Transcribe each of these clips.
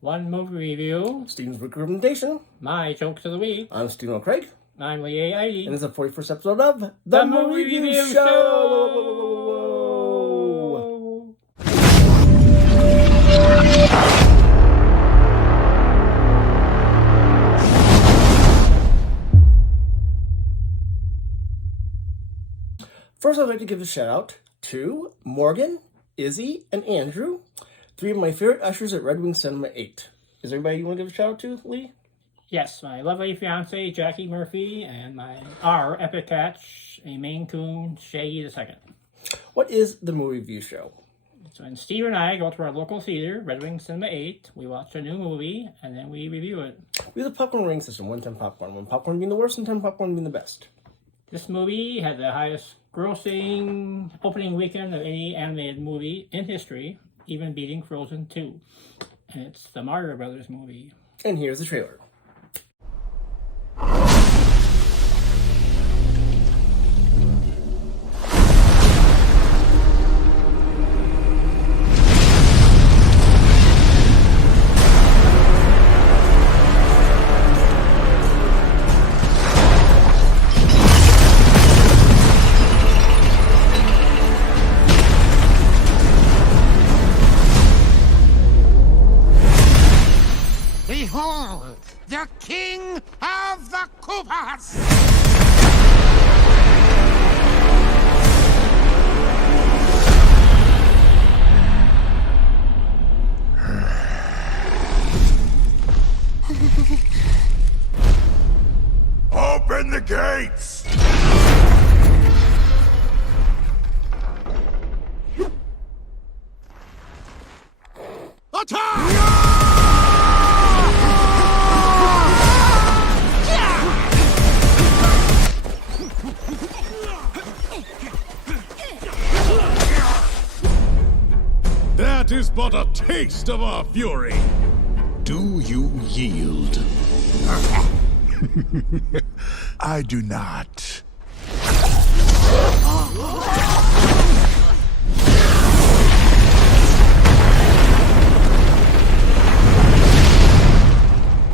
One movie review. Steven's Book Recommendation. My jokes of the week. I'm Stephen Craig. I'm Lee Eilish. And this is the 41st episode of The Movie Review Show. First, I'd like to give a shout out to Morgan, Izzy, and Andrew, three of my favorite ushers at Red Wing Cinema 8. Is there anybody you want to give a shout out to, Lee? Yes, my lovely fiance Jackie Murphy and our epic catch, a Maine Coon, Shaggy II. What is the movie review show? So when Steve and I go to our local theater, Red Wing Cinema 8, we watch a new movie and then we review it. We have a popcorn rating system, 1 10 popcorn. 1 popcorn being the worst and 10 popcorn being the best. This movie had the highest grossing opening weekend of any animated movie in history, even beating Frozen 2. And it's the Mario Brothers movie. And here's the trailer. Behold, the King of the Koopas! Open the gates! Attack! That is but a taste of our fury. Do you yield? I do not.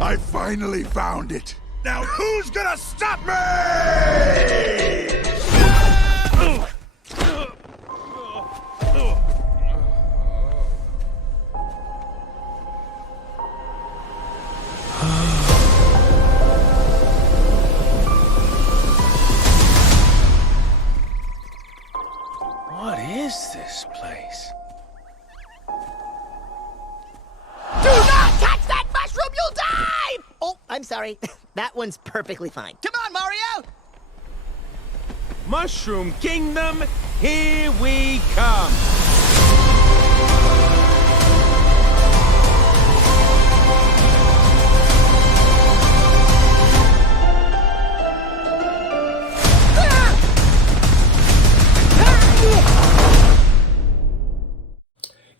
I finally found it. Now who's gonna stop me? What is this place? Do not touch that mushroom, you'll die! Oh, I'm sorry. That one's perfectly fine. Come on, Mario! Mushroom Kingdom, here we come!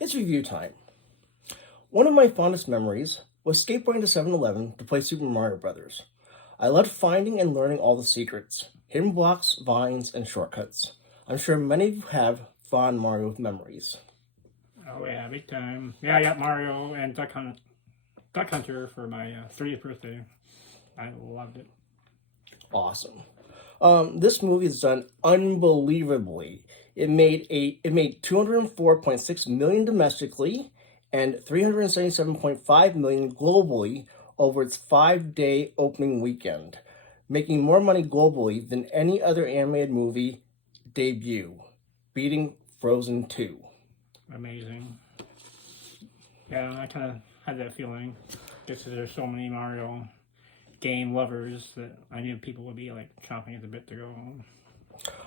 It's review time. One of my fondest memories was skateboarding to 7-Eleven to play Super Mario Brothers. I loved finding and learning all the secrets, hidden blocks, vines, and shortcuts. I'm sure many of you have fond Mario memories. Oh yeah, big time. Yeah, I got Mario and Duck Hunter for my 30th birthday. I loved it. Awesome. This movie is done unbelievably. It made 204.6 million domestically and 377.5 million globally over its 5-day opening weekend, making more money globally than any other animated movie debut, beating Frozen 2. Amazing. Yeah, I kind of had that feeling. Just because there's so many Mario game lovers that I knew people would be like chomping at the bit to go home.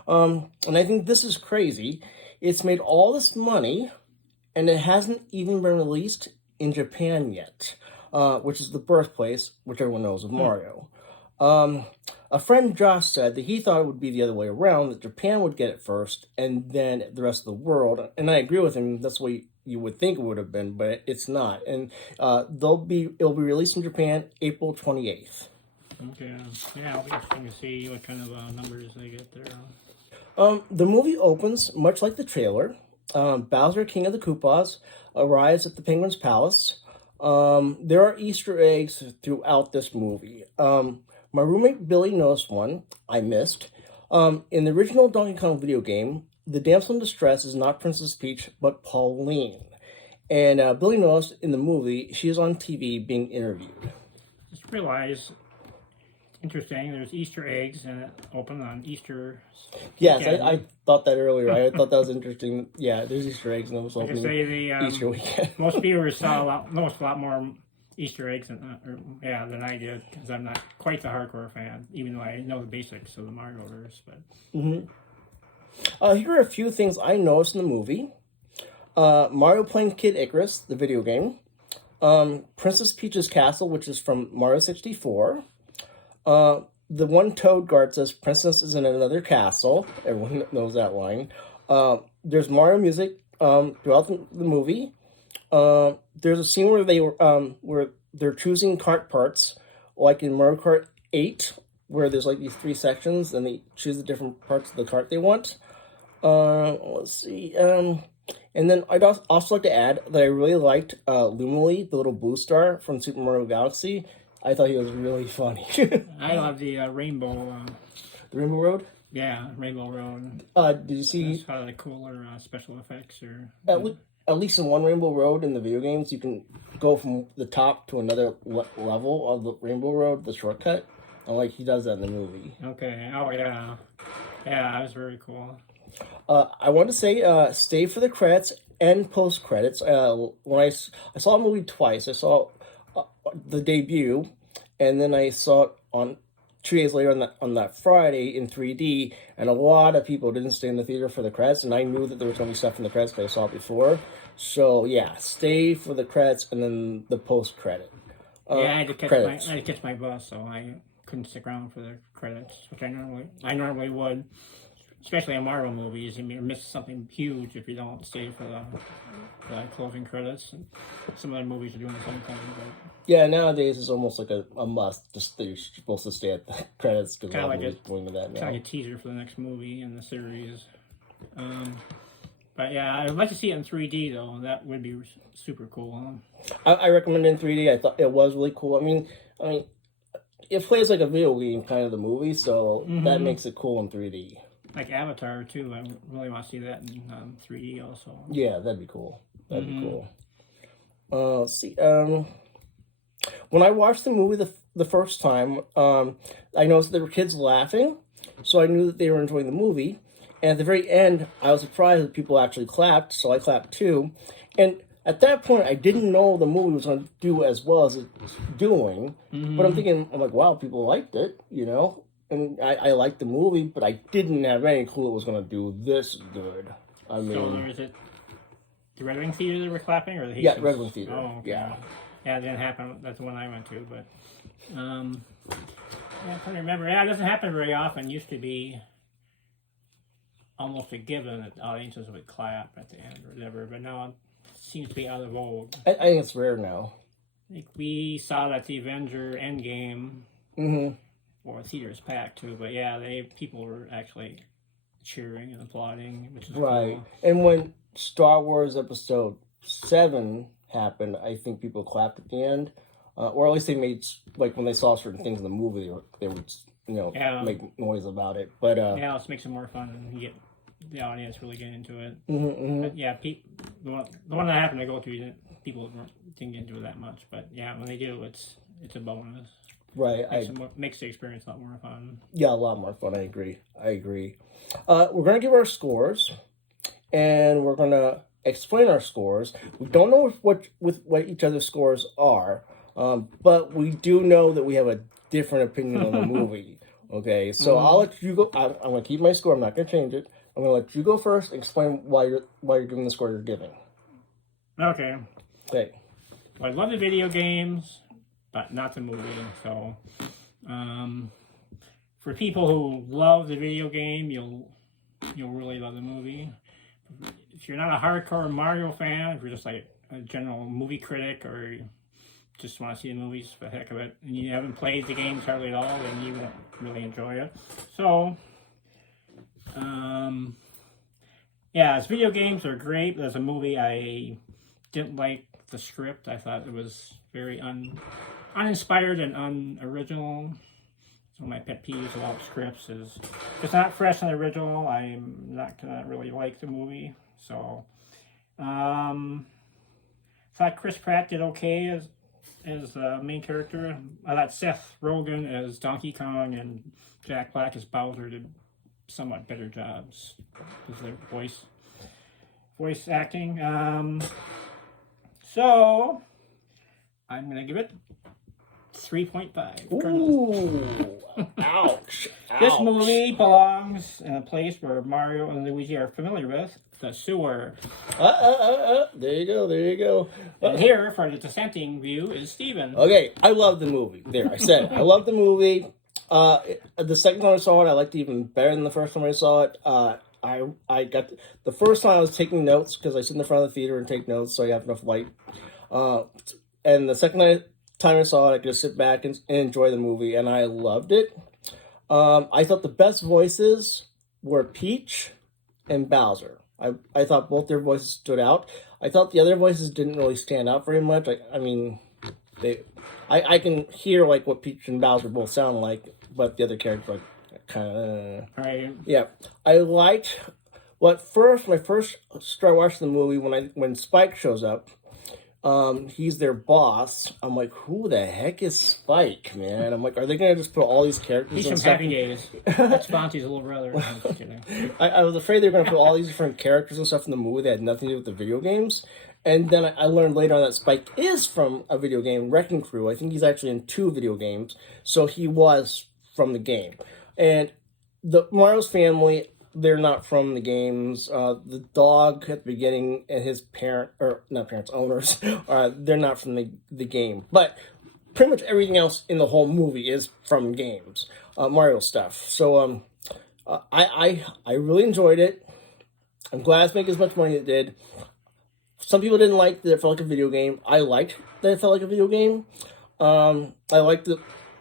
And I think this is crazy. It's made all this money, and it hasn't even been released in Japan yet, which is the birthplace, which everyone knows, of Mario. A friend, Josh, said that he thought it would be the other way around, that Japan would get it first, and then the rest of the world. And I agree with him. That's the way you would think it would have been, but it's not. And it'll be released in Japan April 28th. Okay. Yeah, it'll be interesting to see what kind of numbers they get there. The movie opens much like the trailer. Bowser, King of the Koopas, arrives at the Penguin's Palace. There are Easter eggs throughout this movie. My roommate Billy noticed one I missed. In the original Donkey Kong video game, the damsel in distress is not Princess Peach, but Pauline. And Billy noticed in the movie, she is on TV being interviewed. Just realized, interesting, there's Easter eggs and it opened on Easter. Yes, weekend. I thought that earlier. I thought that was interesting. Yeah, there's Easter eggs and it was Like I opening say, the Easter weekend. most viewers noticed a lot more Easter eggs than I did, because I'm not quite the hardcore fan, even though I know the basics of the Marioverse. But Here are a few things I noticed in the movie. Mario playing Kid Icarus, the video game. Princess Peach's castle, which is from Mario 64. The one Toad guard says Princess is in another castle. Everyone knows that line. There's Mario music throughout the movie. There's a scene where they're choosing cart parts, like in Mario Kart 8, where there's like these 3 sections, and they choose the different parts of the cart they want. Let's see. And then I'd also like to add that I really liked Lumily, the little blue star from Super Mario Galaxy. I thought he was really funny. I love the Rainbow. The Rainbow Road? Yeah, Rainbow Road. Did you see... That's probably the cooler special effects. At least in one Rainbow Road in the video games, you can go from the top to another level of the Rainbow Road, the shortcut. And like he does that in the movie. Okay. Oh yeah. Yeah, that was very cool. I want to say, stay for the credits and post credits. When I saw the movie twice. I saw the debut, and then I saw it on 2 days later on that Friday in 3D. And a lot of people didn't stay in the theater for the credits, and I knew that there was going to be stuff in the credits because I saw it before. So yeah, stay for the credits and then the post credit. Yeah, I had to catch my bus, so I couldn't stick around for the credits, which I normally would. Especially in Marvel movies, you miss something huge if you don't stay for the closing credits. And some other movies are doing the same thing. But yeah, nowadays it's almost like a must. Just you're supposed to stay at the credits because kind of going to that now. Kind of like a teaser for the next movie in the series. But yeah, I'd like to see it in 3D though. That would be super cool. I recommend it in 3D. I thought it was really cool. I mean, it plays like a video game kind of the movie, so that makes it cool in 3D. Like Avatar too. I really want to see that in 3D also. Yeah, that'd be cool. That'd be cool. Let's see. When I watched the movie the first time, I noticed there were kids laughing, so I knew that they were enjoying the movie. And at the very end, I was surprised that people actually clapped, so I clapped too. And at that point, I didn't know the movie was going to do as well as it's doing. But I'm like, wow, people liked it, you know? And I liked the movie, but I didn't have any clue it was going to do this good. I mean... So is it the Red Wing Theater that were clapping, or the Hastings? Yeah, Red Wing Theater. Oh, okay. Yeah. Yeah, it didn't happen. That's the one I went to, but... yeah, I can't remember. Yeah, it doesn't happen very often. It used to be almost a given that audiences would clap at the end or whatever, but now it seems to be out of vogue. I think it's rare now. Like we saw that the Avenger Endgame... Or the theater's packed too, but yeah, people were actually cheering and applauding, which is right. Cool. And when Star Wars Episode 7 happened, I think people clapped at the end, or at least they made like when they saw certain things in the movie, they would make noise about it. But yeah, it makes it more fun and get the audience really get into it. But yeah, the one that I happened to go to, people didn't get into it that much, but yeah, when they do, it's a bonus. Right, makes the experience a lot more fun. Yeah, a lot more fun. I agree. We're gonna give our scores, and we're gonna explain our scores. We don't know what each other's scores are, but we do know that we have a different opinion on the movie. Okay, so I'll let you go. I'm gonna keep my score. I'm not gonna change it. I'm gonna let you go first. Explain why you're giving the score you're giving. Okay. Okay. Well, I love the video games, but not the movie. So, for people who love the video game, you'll really love the movie. If you're not a hardcore Mario fan, if you're just like a general movie critic, or you just want to see the movies for the heck of it, and you haven't played the games hardly at all, then you won't really enjoy it. So, yeah, as video games are great, but as a movie, I didn't like the script. I thought it was very uninspired and unoriginal. It's one of my pet peeves about scripts is if it's not fresh and original, I'm not gonna really like the movie. So, thought Chris Pratt did okay as the main character. I thought Seth Rogen as Donkey Kong and Jack Black as Bowser did somewhat better jobs as their voice acting. So I'm gonna give it 3.5. Ooh, ouch. This ouch. movie belongs in a place where Mario and Luigi are familiar with, the sewer. There you go, there you go. And here, for the dissenting view, is Steven. Okay, I love the movie. There, I said it. I love the movie. The second time I saw it, I liked it even better than the first time I saw it. I got the first time I was taking notes because I sit in the front of the theater and take notes, so I have enough light. And the second time I saw it, I could just sit back and enjoy the movie, and I loved it. I thought the best voices were Peach and Bowser. I thought both their voices stood out. I thought the other voices didn't really stand out very much. I mean, I can hear like what Peach and Bowser both sound like, but the other characters like kind of Right. yeah. I liked when I first started watching the movie when Spike shows up. He's their boss. I'm like, who the heck is Spike, man? I'm like, are they gonna just put all these characters? He's and from stuff? Happy Days. That's Fonzie's little brother. I'm just kidding. I was afraid they were going to put all these different characters and stuff in the movie that had nothing to do with the video games. And then I learned later on that Spike is from a video game, Wrecking Crew. I think he's actually in 2 video games. So he was from the game. And the Mario's family, they're not from the games. The dog at the beginning and his owners, they're not from the game. But pretty much everything else in the whole movie is from games, Mario stuff. So I really enjoyed it. I'm glad it's making as much money as it did. Some people didn't like that it felt like a video game. I liked that it felt like a video game. I liked that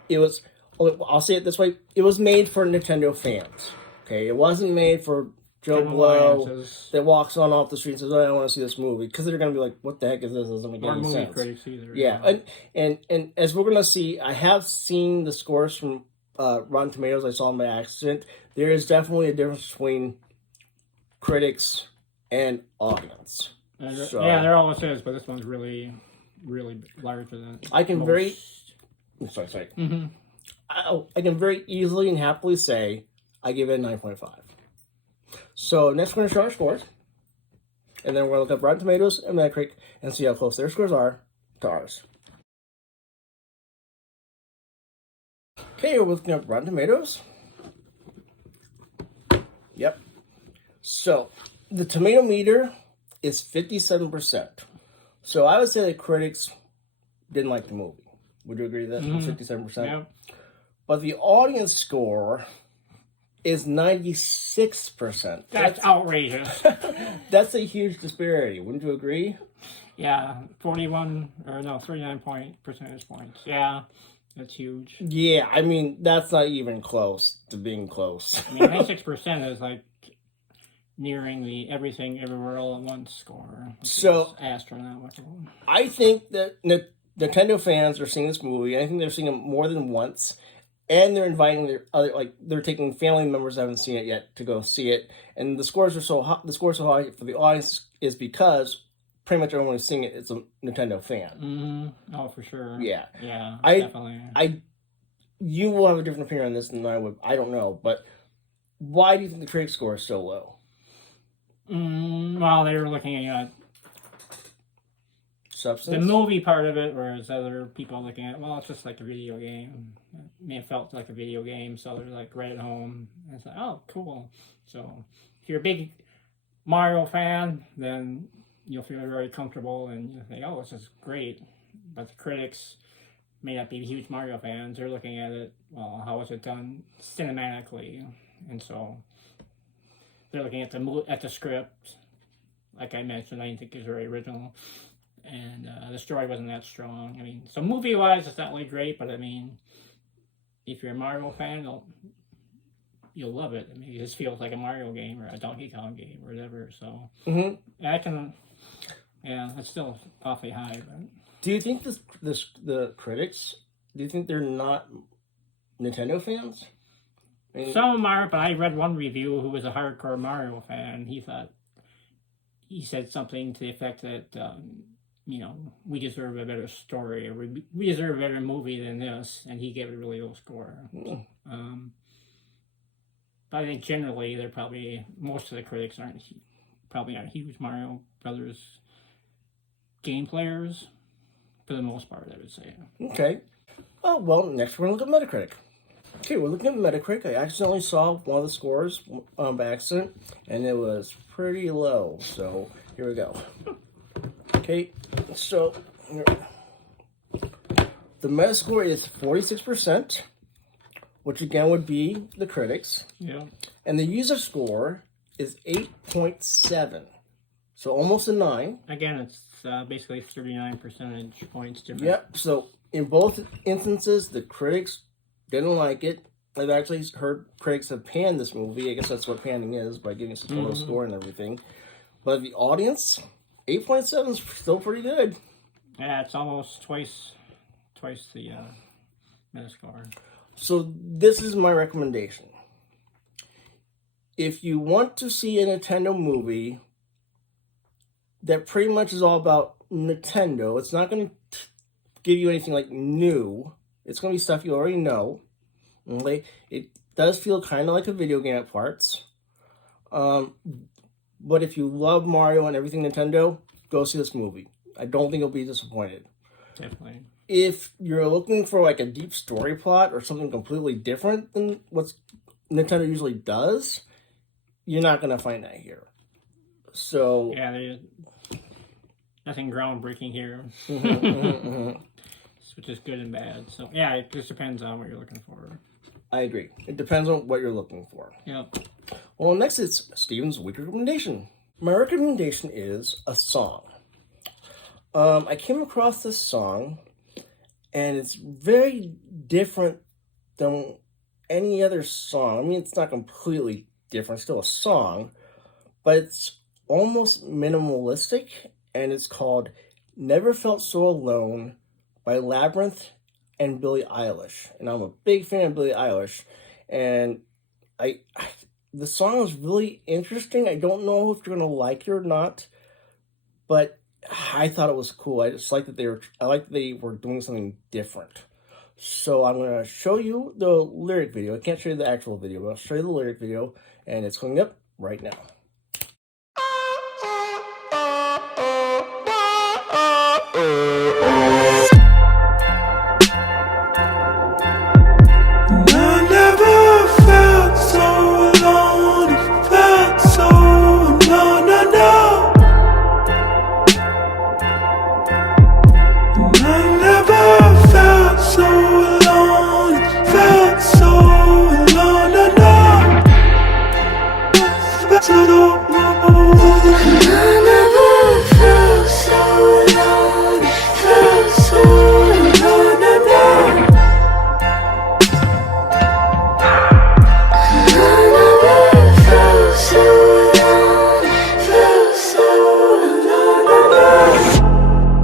it was. I'll say it this way: it was made for Nintendo fans. Okay, it wasn't made for Joe Blow that walks on off the street and says, "Oh, I want to see this movie," because they're gonna be like, "What the heck is this? It doesn't make any sense." Critics either. Yeah, and as we're gonna see, I have seen the scores from Rotten Tomatoes. I saw them by accident. There is definitely a difference between critics and audience. So, yeah, there always is, but this one's really, really larger than. I can most. sorry. Mm-hmm. I can very easily and happily say I give it a 9.5. So next we're going to show our scores. And then we're going to look up Rotten Tomatoes and Metacritic and see how close their scores are to ours. Okay, we're looking up Rotten Tomatoes. Yep. So the tomato meter is 57%. So I would say the critics didn't like the movie. Would you agree with that? 57%? Yeah. But the audience score is 96%. That's outrageous. That's a huge disparity. Wouldn't you agree? Yeah, 39 percentage points. Yeah, that's huge. Yeah, I mean, that's not even close to being close. I mean, 96% is like nearing the Everything Everywhere All at Once score. So, astronomical. I think that Nintendo fans are seeing this movie. I think they're seeing it more than once. And they're inviting their other, they're taking family members that haven't seen it yet to go see it. And the scores are so high. The scores so high for the audience is because pretty much everyone who's seeing it is a Nintendo fan. Mm-hmm. Oh, for sure. Yeah, Definitely. You will have a different opinion on this than I would. I don't know, but why do you think the critic score is so low? Well, they were looking at Substance. the movie part of it, whereas other people are looking at, well, it's just like a video game. I mean, it felt like a video game, so they're like right at home. And it's like, oh, cool. So if you're a big Mario fan, then you'll feel very comfortable and you think, oh, this is great. But the critics may not be huge Mario fans. They're looking at it, well, how was it done cinematically? And so they're looking at the script. Like I mentioned, I didn't think it was very original. And the story wasn't that strong. I mean, so movie-wise, it's not really great, but I mean, if you're a Mario fan, you'll love it. I mean, it just feels like a Mario game or a Donkey Kong game or whatever. So I can Yeah, that's still awfully high. But Do you think the critics? Do you think they're not Nintendo fans? I mean, some of them are, but I read one review who was a hardcore Mario fan. He said something to the effect that we deserve a better story, or we deserve a better movie than this, and he gave it a really low score. But I think generally most of the critics probably aren't huge Mario Brothers game players for the most part, I would say. okay. Oh well, next we're gonna look at Metacritic. Okay, we're looking at Metacritic. I accidentally saw one of the scores by accident, and it was pretty low. So here we go. Okay, so the Metascore is 46%, which again would be the critics, Yeah. and the user score is 8.7, so almost a 9. Again, it's basically 39 percentage points different. Yep. So in both instances, the critics didn't like it. I've actually heard critics have panned this movie. I guess that's what panning is, by giving us a total score and everything. But the audience, 8.7 is still pretty good. Yeah, it's almost twice the Metascore. So this is my recommendation. If you want to see a Nintendo movie that pretty much is all about Nintendo, it's not going to give you anything like new. It's going to be stuff you already know. Okay? It does feel kind of like a video game at parts. But if you love Mario and everything Nintendo, go see this movie. I don't think you'll be disappointed. Definitely. If you're looking for like a deep story plot or something completely different than what Nintendo usually does, you're not going to find that here. So Yeah, there's nothing groundbreaking here. Which is good and bad. So yeah, it just depends on what you're looking for. I agree. It depends on what you're looking for. Yep. Well, next it's Steven's week recommendation. My recommendation is a song. I came across this song, and it's very different than any other song. I mean, it's not completely different, it's still a song, but it's almost minimalistic, and it's called Never Felt So Alone by Labrinth and Billie Eilish. And I'm a big fan of Billie Eilish, and the song is really interesting. I don't know if you're gonna like it or not, but I thought it was cool. I just like that they were doing something different. So I'm gonna show you the lyric video. I can't show you the actual video, but I'll show you the lyric video, and it's coming up right now. I never felt so alone. It felt so no, no, no. I never felt so alone. It felt so no, no, no. Felt so alone. I never felt so alone. It felt so no, no, no.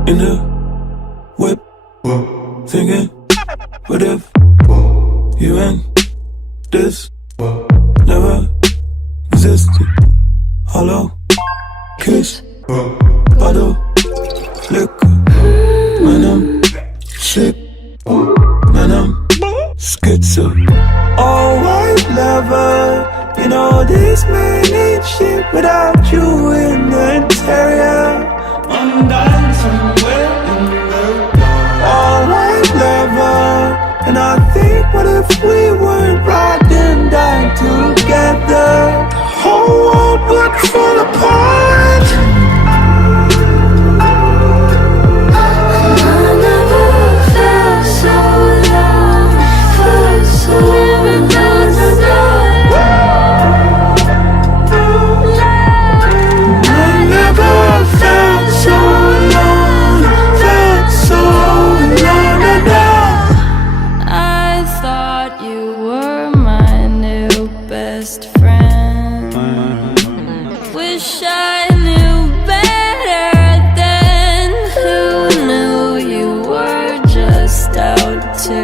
In the whip, thinking, what if you and this never existed? Hollow kiss, bottle, liquor, man I'm sick, man I'm schizo. Oh, white lover, you know this man ain't shit without you in the interior. I'm dying somewhere in the dark. Oh, white lover, and I think, what if we weren't riding down together? The whole world would fall apart. I never felt so alone, felt so I never felt so alone, felt so alone, I thought you to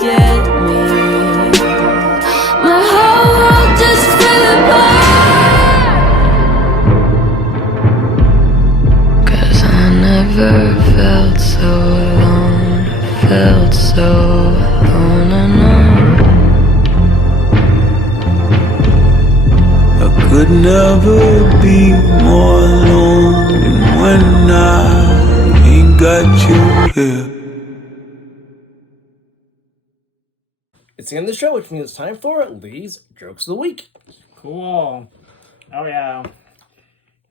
get me. My whole world just fell apart. 'Cause I never felt so alone, felt so alone and I could never be more alone than when I ain't got you here. It's the end of the show, which means it's time for Lee's Jokes of the Week. Cool. Oh yeah.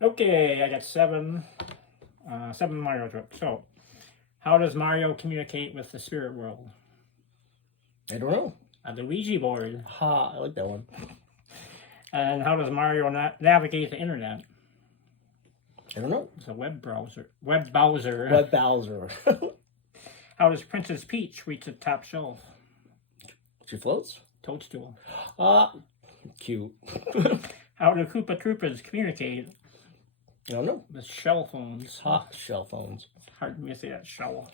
Okay, I got seven Mario jokes. So, how does Mario communicate with the spirit world? I don't know. On the Ouija board. Ha, I like that one. And how does Mario navigate the internet? I don't know. It's a web browser. Web browser. Red Bowser. How does Princess Peach reach the top shelf? She floats? Toadstool. Cute. How do Koopa Troopas communicate? I don't know. With shell phones. Ha, shell phones. It's hard for me to say that. Shell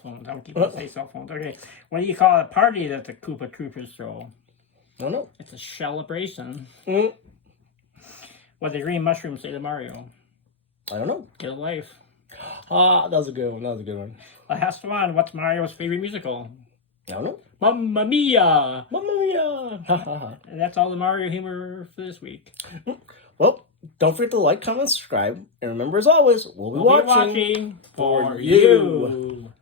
phones. I don't keep say cell phones. Okay. What do you call a party that the Koopa Troopers throw? I don't know. It's a celebration. Mm. What did the green mushroom say to Mario? I don't know. Get a life. Ah, that was a good one. That was a good one. Last one. What's Mario's favorite musical? I don't know. Mamma Mia! Mamma Mia! Ha ha ha. And that's all the Mario humor for this week. Well, don't forget to like, comment, subscribe, and remember, as always, we'll be watching for you.